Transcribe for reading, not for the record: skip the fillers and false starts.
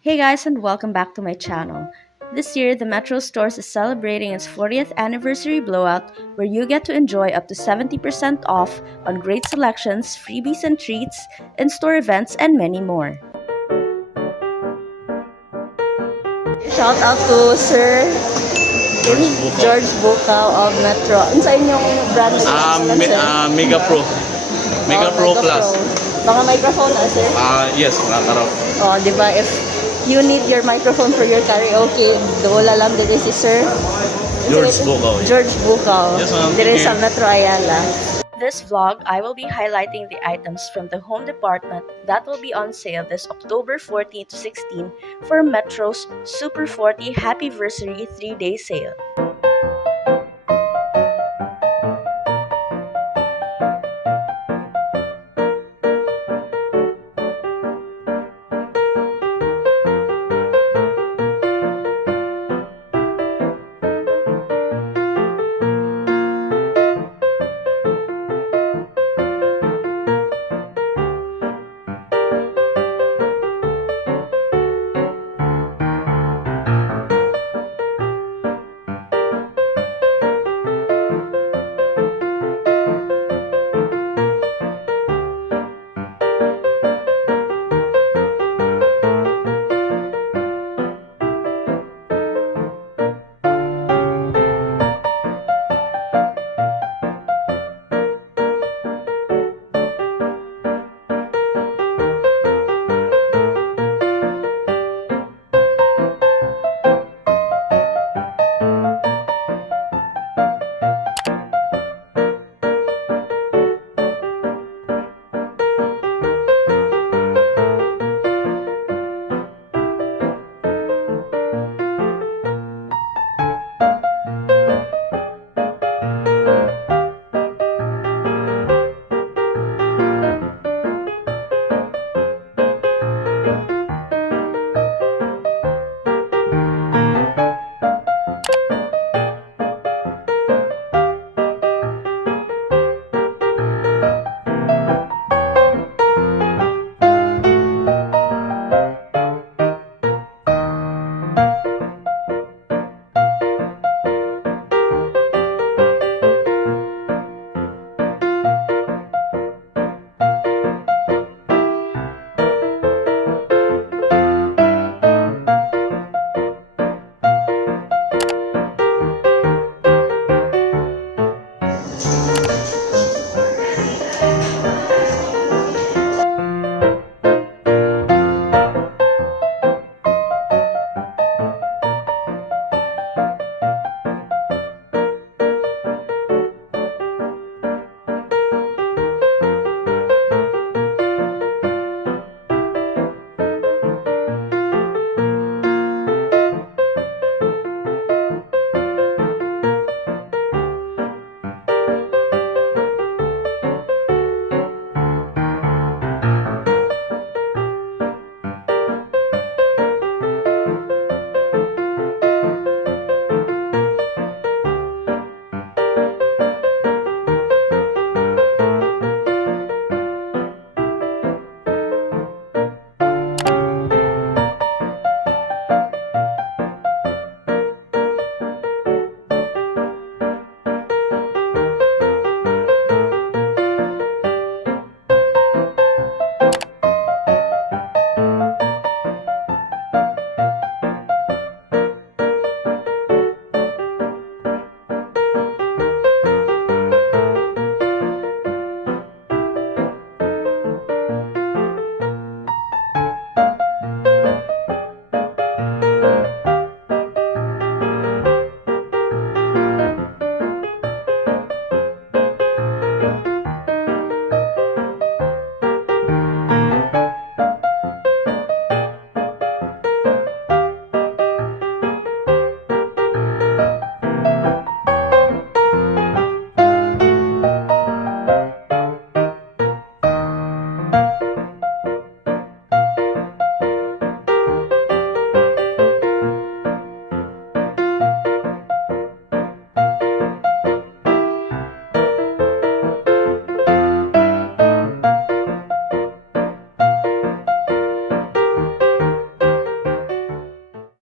Hey guys, and welcome back to my channel. This year, the Metro Stores is celebrating its 40th anniversary blowout, where you get to enjoy up to 70% off on great selections, freebies and treats, in-store events, and many more. Shout out to Sir George Bukaw of Metro. Ano sa inyong brand? Mega Pro. Mega Pro Plus. Mga microphone na, sir? Yes, nakakaraw. Oh, di ba? If you need your microphone for your karaoke, dola lang din si Sir George Bukaw. George Bukaw. Yes, ma'am. Dire Thank sa you. Metro Ayala. This vlog, I will be highlighting the items from the home department that will be on sale this October 14 to 16 for Metro's Super 40 Happyversary 3-day sale.